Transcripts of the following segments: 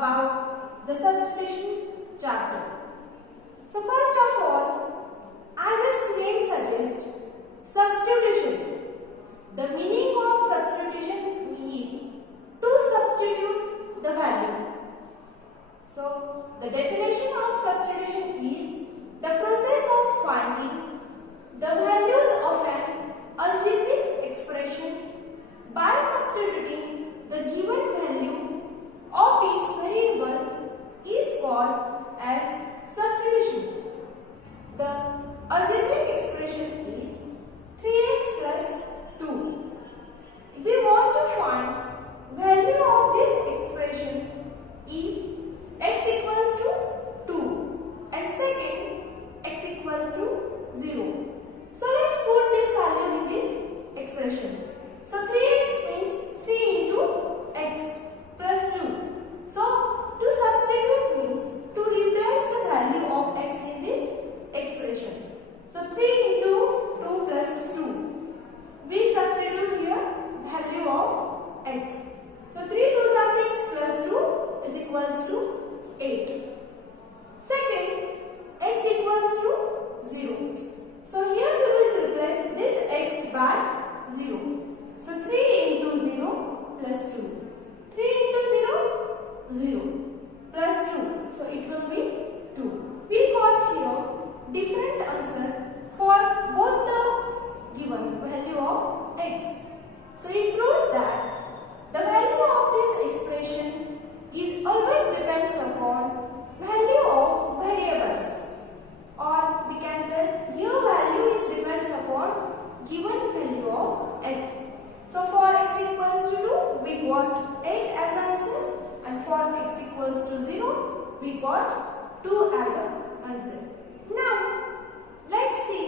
about the substitution chapter. So first of all, as its name suggests, substitution. The meaning of substitution is to substitute the value. So the definition of substitution is the process of finding the values of an algebraic expression by substituting the given value of its variable is called as substitution. The algebraic expression is 3x plus 2. If we want to find value of this expression if x equals to 2 and second x equals to 0. So let's put this value in this expression. So 3x means 3 into x plus 2. So to substitute means to replace the value of x in this expression. So 3 into 2 plus 2. We substitute here value of x. So 3 2s are 6 plus 2 is equals to 8. Second, x equals to 0. So here we will replace this x by 0. So 3 into 0 plus 2. 3 into 0, 0 plus 2. So it will be 2. We got here different answer for both the given value of x. So it proves that the value of this expression is always depends upon value of variables, or we can tell here value is depends upon given value of x. So for x equals to 2 we got 8 as an answer, and for x equals to 0 we got 2 as an answer. Now let's see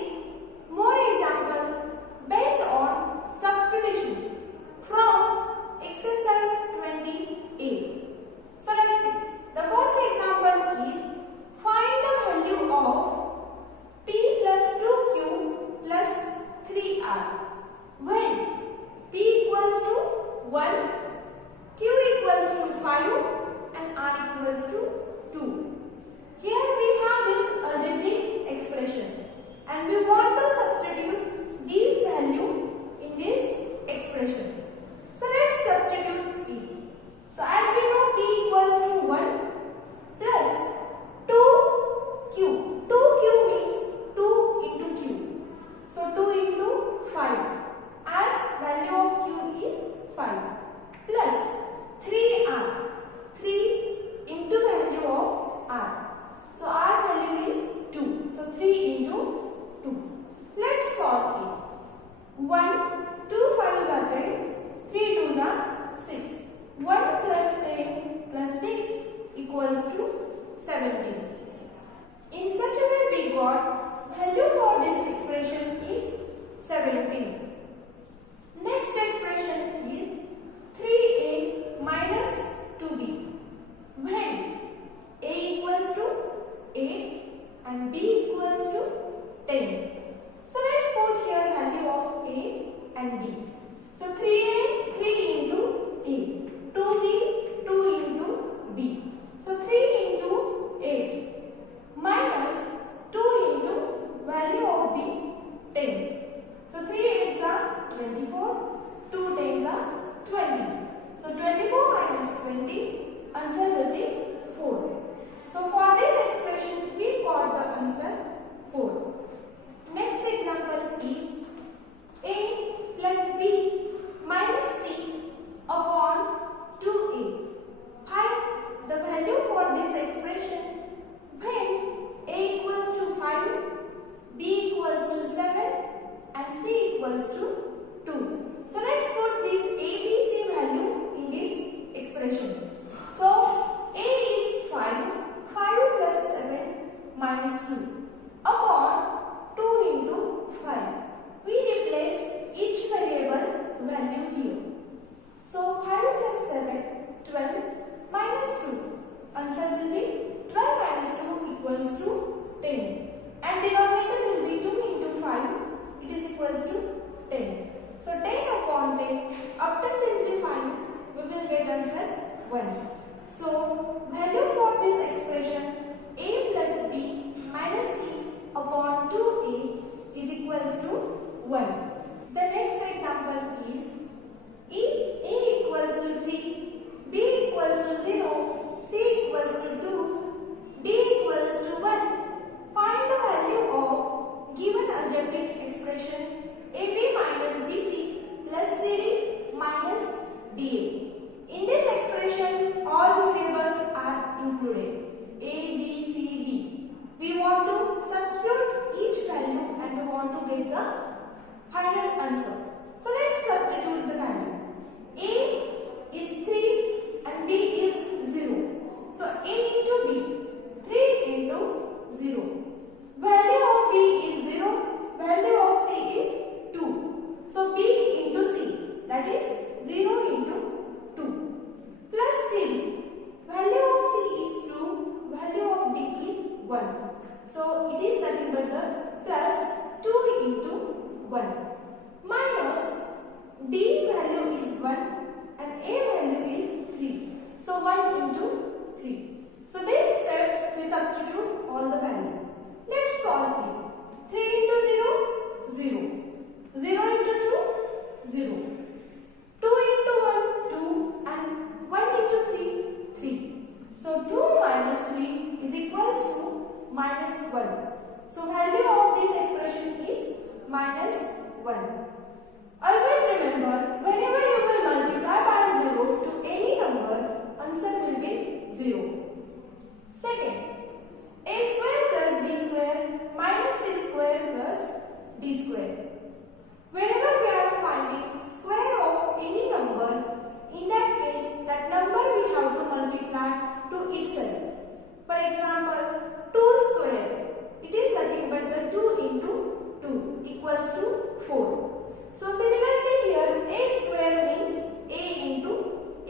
more example based on substitution from exercise 20a. So let's see. The first example is find the value of p plus 2q plus 3r when p equals to 1, q equals to 5 and r equals to 2. Here we have this algebraic expression and we want to substitute these values in this expression. So let's substitute it. So as we know p equals to 1 plus 2q. 2q means 2 into q. So 2 into 5 as value of q is 5 plus 3r. 3 into value of r. So r value is 2. So 3 into 2. Let's solve it. 1, 2 5s are 10. 3 2s are 6. 1 plus 10 plus 6 equals to 17. In such a way we got value for this expression is 17. Next expression is 3a minus 2b when a equals to 8 and b equals to 10. So let's put here value of a and b. So 3a, 3 into a, 2b, 2 into b. So 3 into 8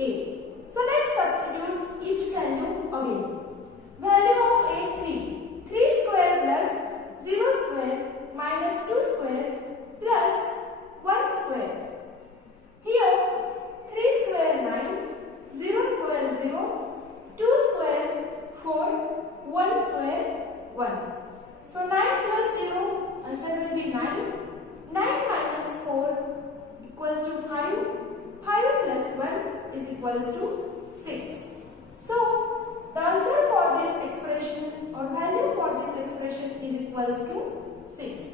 a. So let's substitute each value again. Value of a 3. 3 square plus 0 square minus 2 square plus 1 square. Here 3 square 9, 0 square 0, 2 square 4, 1 square 1. So 9 plus 0, answer will be 9. 9 minus 4 equals to 5. 5 plus 1 is equals to 6. So the answer for this expression or value for this expression is equals to 6.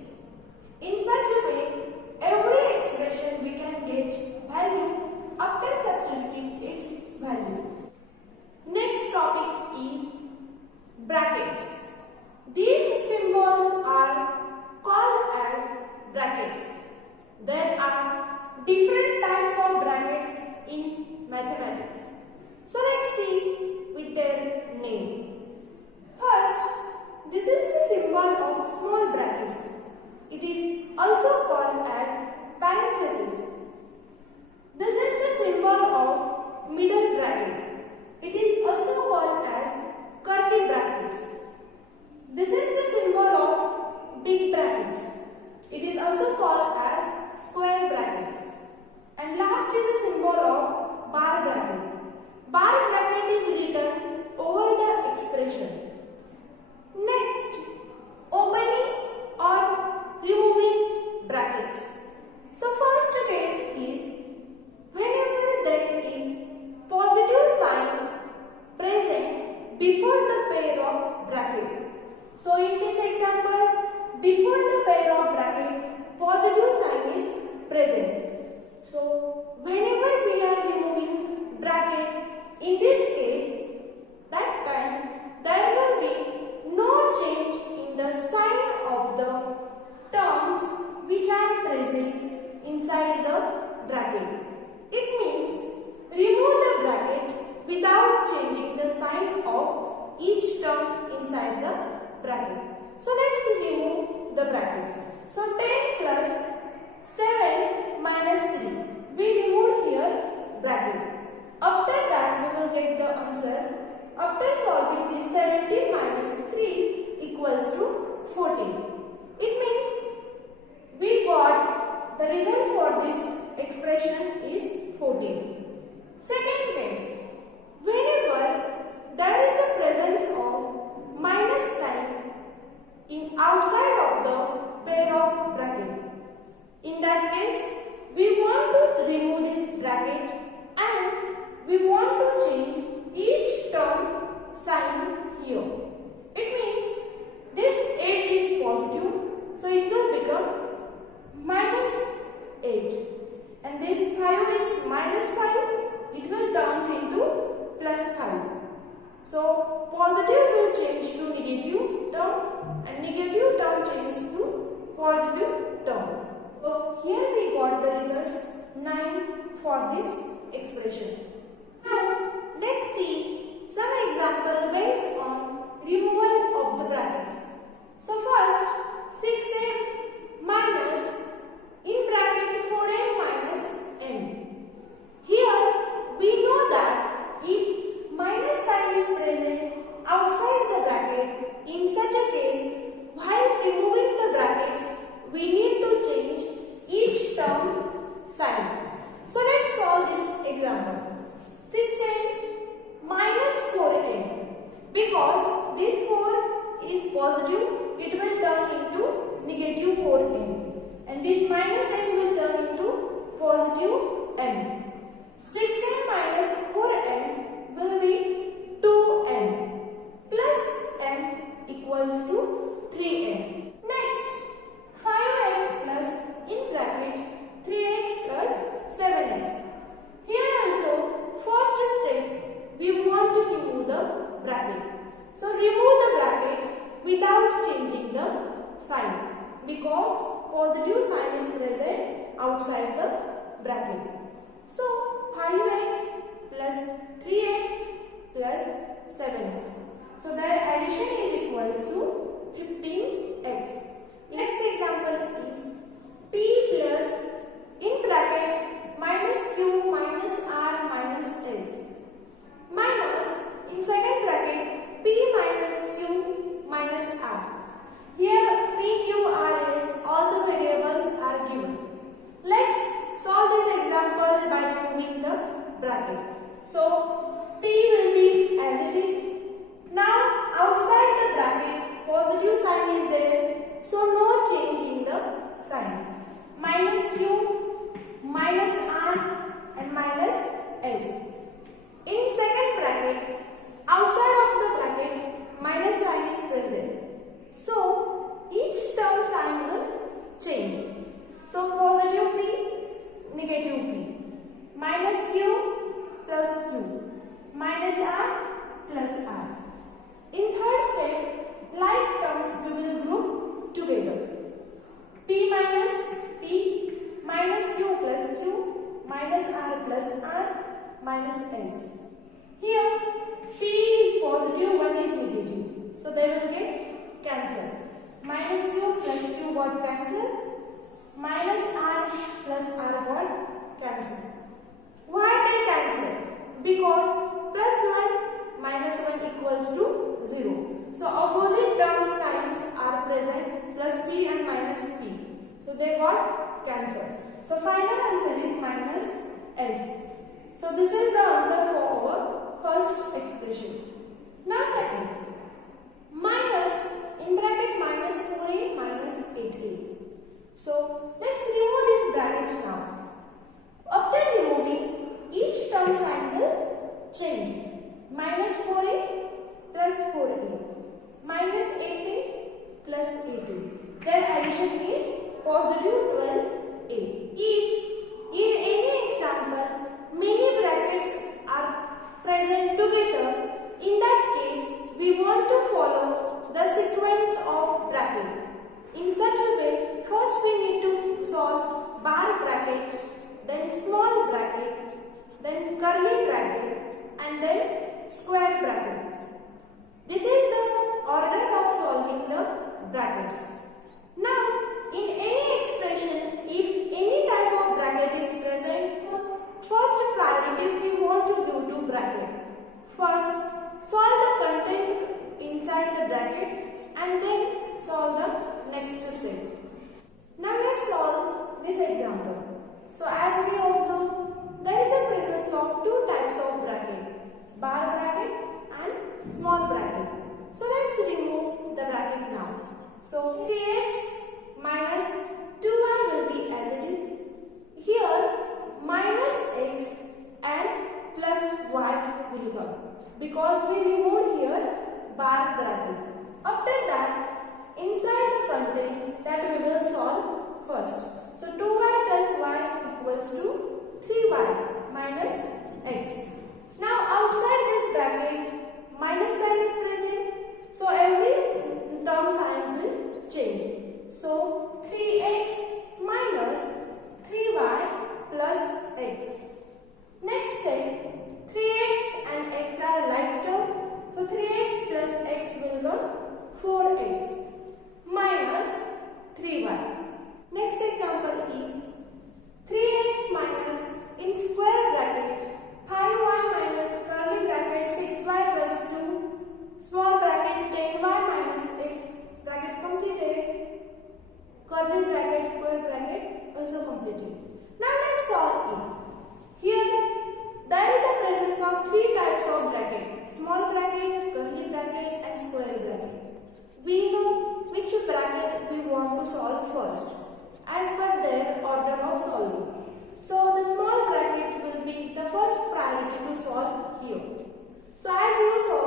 In such a way, every expression we can get value after substituting its value. Next topic is brackets. These symbols are called as brackets. There are different types of brackets in mathematics. So let's see with their name. First, this is the symbol of small brackets. It is also called as parenthesis. This is the symbol of middle bracket. It is also called as curly brackets. This is the symbol of big brackets. It is also called as square brackets. And last is the symbol of bar bracket. Bar bracket is written over the expression. Next, opening or removing brackets. So first case is whenever there is positive sign present before the pair of bracket. So in this example, before the pair of bracket, positive sign is present. So whenever we are removing bracket, in this case, that time there will be no change in the sign of the terms which are present inside the bracket. It means remove the bracket without changing the sign of each term inside the bracket. So let's remove the bracket. So 10 plus 7 minus 3. We removed here bracket. After that we will get the answer. After solving this, 17 minus 3 equals to 14. It means we got the result for this expression is 14. Second case, whenever there is a presence of minus sign in outside of the pair of bracket. In that case, we want to remove this bracket and we want to change each term sign here. It means this 8 is positive, so it will become minus 8. And this 5 is minus 5, it will turn into plus 5. So positive will change to negative term and negative term changes to positive term. So here we got the results 9 for this expression. Now let's see some example based on removal of the brackets. So first 6a minus in bracket 4n minus n. Here we know that if minus sign is present outside the bracket, in such a case, while removing the brackets, we need to change each term sign. So let's solve this So t will be as it is. Now outside the bracket positive sign is there. So no change in the sign. Minus q, minus r and minus s. In second bracket, outside of the bracket minus sign is present. So each term sign will change. So positive p, negative p. Minus q plus q. Minus r plus r. In third step, like terms we will group together. P minus p, minus q plus q, minus r plus r, minus s. Here p is positive, 1 is negative. So they will get cancelled. Minus q plus q got cancelled. Minus r plus r got cancelled. Why they cancel? Because plus 1 minus 1 equals to 0. So opposite term signs are present, plus p and minus p. So they got cancelled. So final answer is minus s. So this is the answer for our first expression. Now second, minus in bracket minus 4a minus 8a. So let's remove this bracket now. After removing, each term sign will change. Minus 4a plus 4a, minus 8a plus 8a. Their addition is positive 12a. If in any example many brackets are present together, in that case we want to follow the sequence of bracket. In such a way, first we need to solve bar bracket, then small bracket, then curly bracket, and then square bracket. This is the order of solving the brackets. Now, in any expression, if any type of bracket is present, first priority we want to give to bracket. First, solve the content inside the bracket and then solve the next step. Now let's solve this example. So as we observe, there is a presence of two types of bracket, bar bracket and small bracket. So let's remove the bracket now. So 3x minus 2y will be as it is. Here minus x and plus y will come because we removed here bar bracket. After that, inside the content that we will solve first. So 2y plus y equals to 3y minus x. Now outside this bracket, minus sign is present. So every term sign will change. So 3x minus 3y plus x. Next step, 3x and x are like term. So 3x plus x will become 4x minus 3y. Next example is 3x minus in square bracket 5y minus curly bracket 6y plus 2 small bracket 10y minus x bracket completed. Curly bracket square bracket also completed. Now let's solve it. Here there is a presence of three types of bracket: small bracket, curly bracket and square bracket. We know which bracket we want to solve first as per their order of solving. So the small bracket will be the first priority to solve here. So as you saw,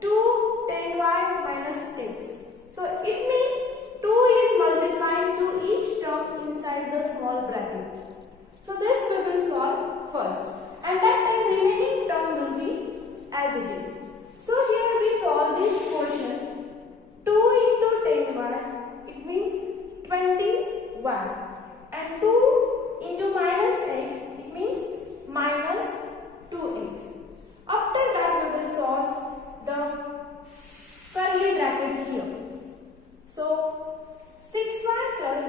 2 10y minus x. So it means 2 is multiplying to each term inside the small bracket. So this we will solve first, and that time remaining term will be as it is. So here we solve this portion. 2 into 10y, it means 20y, and 2 into minus x, it means minus 2x. After that we will solve the curly bracket here. So 6y plus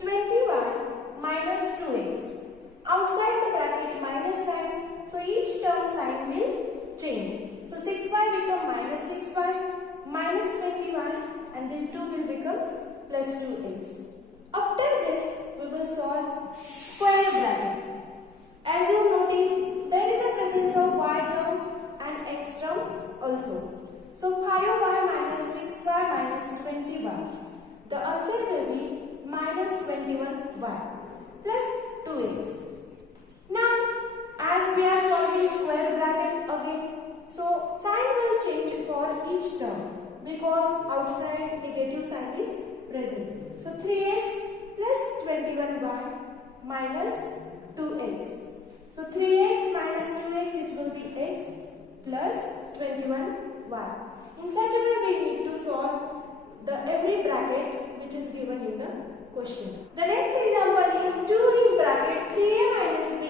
20y minus 2x. Outside the bracket minus sign, so each term sign will change. So 6y become minus 6y, minus 20y, and this 2 will become plus 2x. After this, we will solve square bracket. As you notice, there is a presence of also. So 5y minus 6y minus 20y. The answer will be minus 21y plus 2x. Now, as we are solving square bracket again, so sign will change for each term because outside negative sign is present. So 3x plus 21y minus 2x. So 3x minus 2x, it will be x plus 21y. In such a way we need to solve the every bracket which is given in the question. The next example is 2 in bracket 3a minus b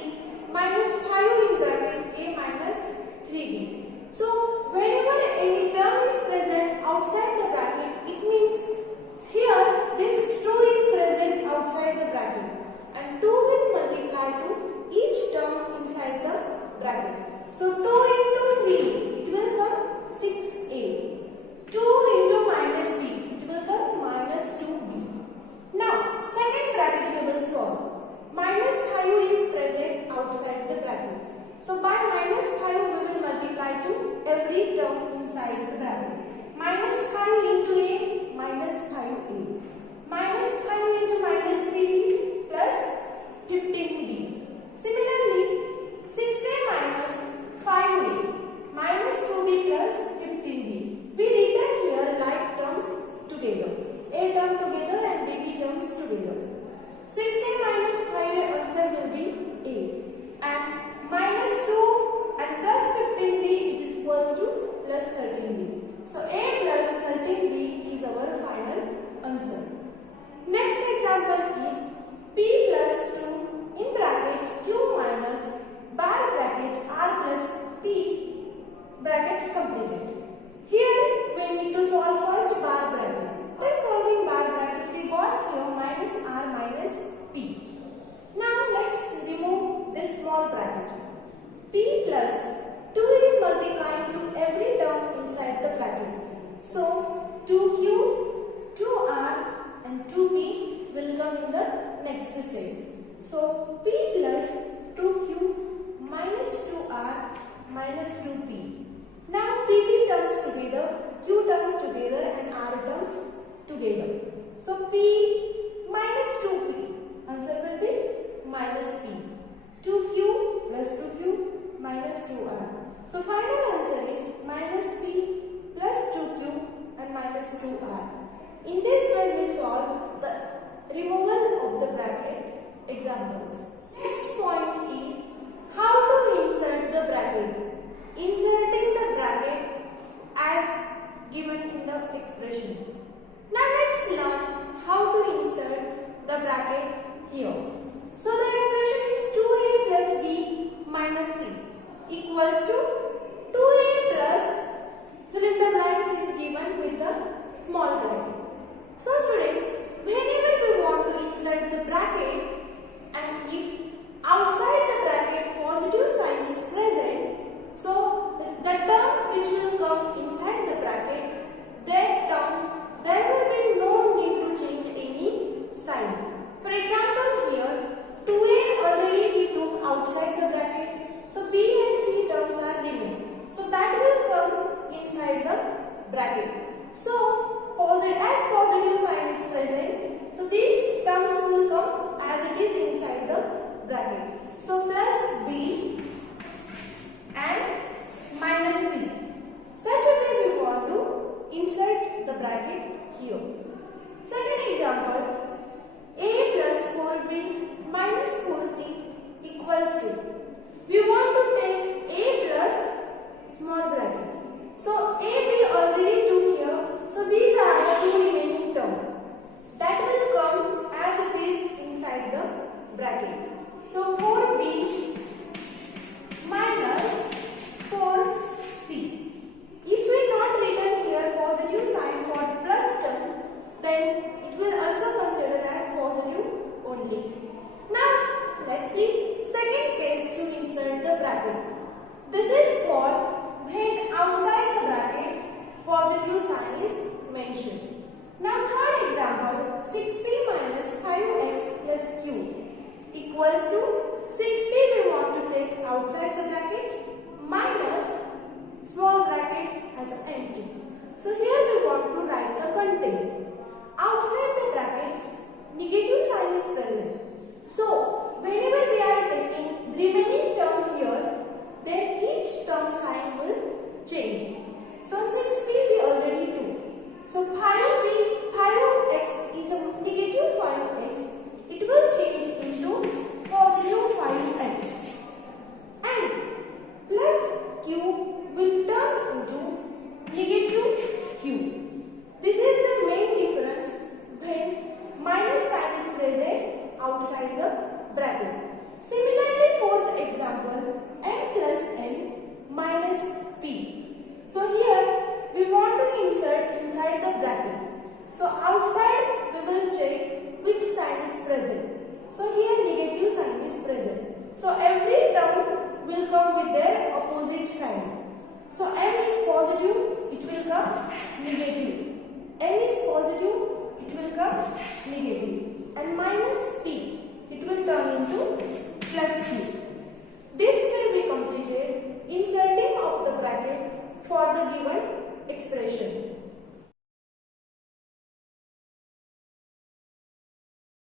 minus 5 in bracket a minus 3b. So whenever any term is present outside the bracket, it means here this 2 is present outside the bracket and 2 will multiply to each term inside the bracket. So 2 into 3, it will come 6a. 2 into minus b, it will come minus 2b. Now, second bracket we will solve. Minus 5 is present outside the bracket. So by minus 5 we will multiply to every term inside the bracket. Minus 5 into a, minus 5a. Minus 5 into minus 3b plus 15b. Similarly, 6a minus 5a minus 2b plus 15b. We written here like terms together. A term together and bb terms together. 6a minus 5a answer will be a. And minus 2 and plus 15b, it is equals to plus 13b. So a plus 13b is our final answer. Next example is p plus 2 in bracket q minus bar bracket r plus p bracket completed. Here we need to solve first bar bracket. After solving bar bracket, we got here minus r minus p. Now let's remove this small bracket. P plus 2 is multiplying to every term inside the bracket. So 2q, 2r and 2p will come in the next step. So p plus 2q minus 2r minus 2p. Now pp terms together, q terms together and r terms together. So p minus 2p, answer will be minus p. 2q plus 2q minus 2r. So final answer is minus p plus 2q and minus 2r. In this way we solve the removal of the bracket examples. Next point is how to insert the bracket. Inserting the bracket as given in the expression. Now let's learn how to insert the bracket here. So the expression is 2a plus b minus c equals to 2a plus fill in the blanks is given with the small bracket. So students, whenever we want to insert the bracket and if outside the bracket positive sign is present, so the terms which will come inside the bracket, that term, there will be no need to change any sign. For example here, 2a already we took outside the bracket, so b and c terms are remain. So that will come inside the bracket. So as positive sign is present, so these terms will come as it is inside the bracket. So plus b and minus c. Such a way we want to insert the bracket here. Second example, a plus 4b minus 4c equals to. We want to take a plus small bracket. So a we already took here. So these are the two remaining terms. That will come as it is inside the bracket. So 4b minus 4c. If we not written here positive sign for plus term, then it will also consider as positive only. Now let's see second case to insert the bracket. This is for when outside the bracket positive sign is mentioned. Now third example, 6p minus 5x plus q equals to 6p we want to take outside the bracket minus small bracket as So n is positive, it will come negative. N is positive, it will come negative. And minus p, it will turn into plus q. This may be completed inserting of the bracket for the given expression.